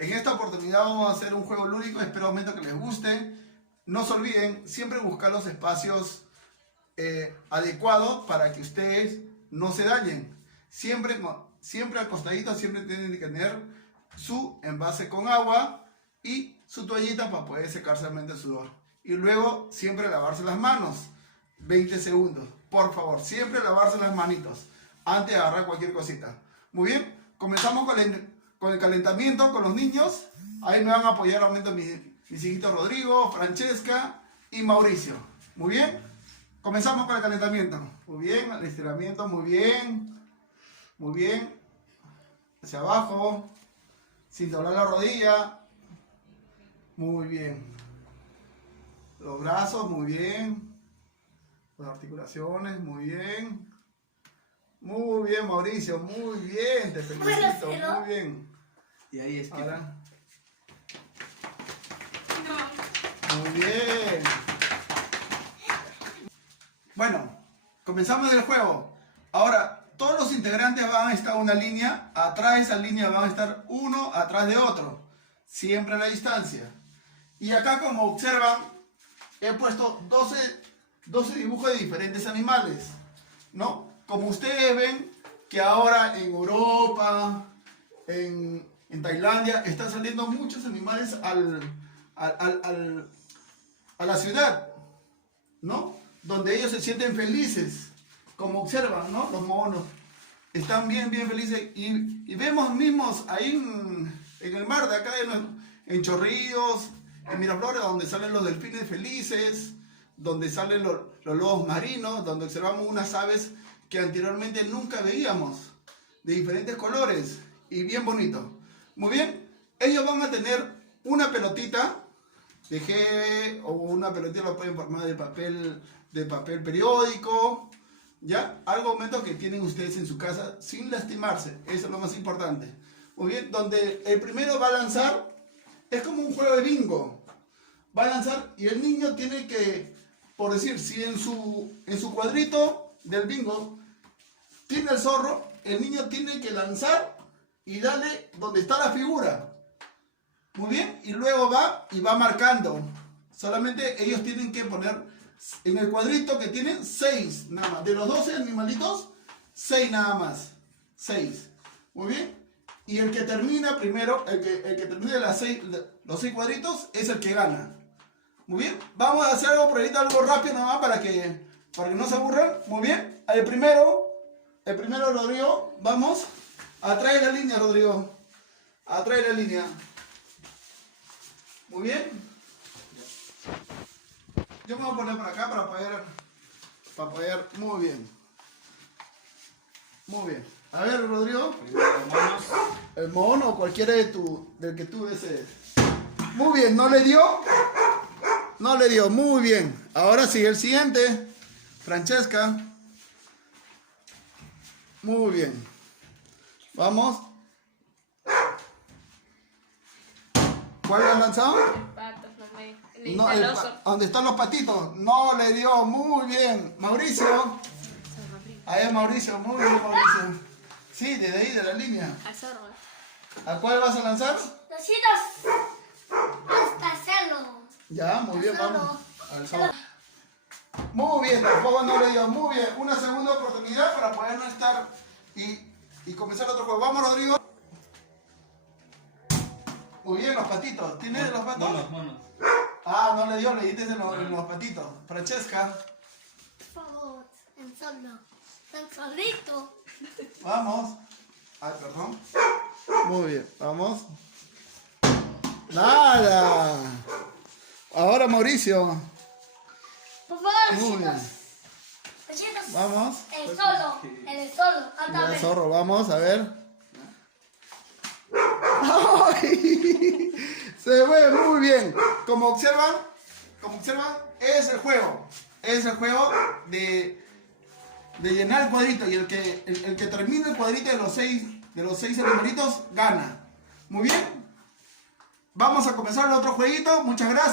En esta oportunidad vamos a hacer un juego lúdico, espero aumento que les guste. No se olviden, siempre buscar los espacios adecuados para que ustedes no se dañen. Siempre acostaditos, siempre tienen que tener su envase con agua y su toallita para poder secarse el sudor. Y luego siempre lavarse las manos, 20 segundos. Por favor, siempre lavarse las manitos antes de agarrar cualquier cosita. Muy bien, comenzamos con el calentamiento con los niños. Ahí me van a apoyar mis hijitos Rodrigo, Francesca y Mauricio. Muy bien, comenzamos con el calentamiento. Muy bien, el estiramiento, muy bien. Muy bien. Hacia abajo, sin doblar la rodilla. Muy bien. Los brazos, muy bien. Las articulaciones, muy bien. Muy bien, Mauricio, muy bien. Te felicito, muy bien. Y ahí es que... Ahora. Muy bien. Bueno, comenzamos el juego. Ahora, todos los integrantes van a estar en una línea. Atrás de esa línea van a estar uno atrás de otro. Siempre a la distancia. Y acá, como observan, he puesto 12 dibujos de diferentes animales, ¿no? Como ustedes ven que ahora en Europa, en Tailandia, están saliendo muchos animales a la ciudad, ¿no? Donde ellos se sienten felices, como observan, ¿no? Los monos están bien felices y vemos mismos ahí en el mar de acá, en Chorrillos, en Miraflores, donde salen los delfines felices, donde salen los lobos marinos, donde observamos unas aves que anteriormente nunca veíamos, de diferentes colores y bien bonito. Muy bien, ellos van a tener una pelotita de gel o una pelotita, lo pueden formar de papel periódico, ¿ya? Algo momento que tienen ustedes en su casa sin lastimarse, eso es lo más importante. Muy bien, donde el primero va a lanzar, es como un juego de bingo, va a lanzar y el niño tiene que, por decir, si en su cuadrito del bingo tiene el zorro, el niño tiene que lanzar y darle donde está la figura. Muy bien, y luego va y va marcando. Solamente ellos tienen que poner en el cuadrito que tienen 6 nada más. De los 12 animalitos, 6 nada más. 6. Muy bien. Y el que termina primero, el que termine los 6 cuadritos, es el que gana. Muy bien. Vamos a hacer algo por ahorita, algo rápido nada más para que no se aburran. Muy bien. El primero, Rodrigo, vamos. Atrás de la línea, Rodrigo. Atrás de la línea. Muy bien. Yo me voy a poner por acá para poder, muy bien. Muy bien. A ver, Rodrigo. El mono o cualquiera del que tú desees. Muy bien, ¿no le dio? No le dio, muy bien. Ahora sigue el siguiente. Francesca. Muy bien. Vamos. ¿Cuál le han lanzado? No, ¿dónde están los patitos? No le dio, muy bien. Mauricio. Ahí es Mauricio, muy bien, Mauricio. Sí, desde ahí, de la línea. ¿A cuál vas a lanzar? Hasta hacerlo. Ya, muy bien, vamos. Al zorro. Muy bien, tampoco no le dio, muy bien. Una segunda oportunidad para poder no estar y comenzar otro juego. Vamos, Rodrigo. Muy bien, los patitos. ¿Tienes los patos? Monos, monos. Ah, no le dio, le diste en los patitos. Francesca. Por favor, en solo. En solito. Vamos. Ay, perdón. Muy bien, vamos. Nada. Ahora Mauricio. Por favor, Muy bien. chicos. Vamos. El solo. El solo. Ya, zorro, vamos, a ver. ¡Ay! Se ve muy bien. Como observan, es el juego. Es el juego de llenar el cuadrito. Y el que termine el cuadrito de los seis animalitos gana. Muy bien. Vamos a comenzar el otro jueguito. Muchas gracias.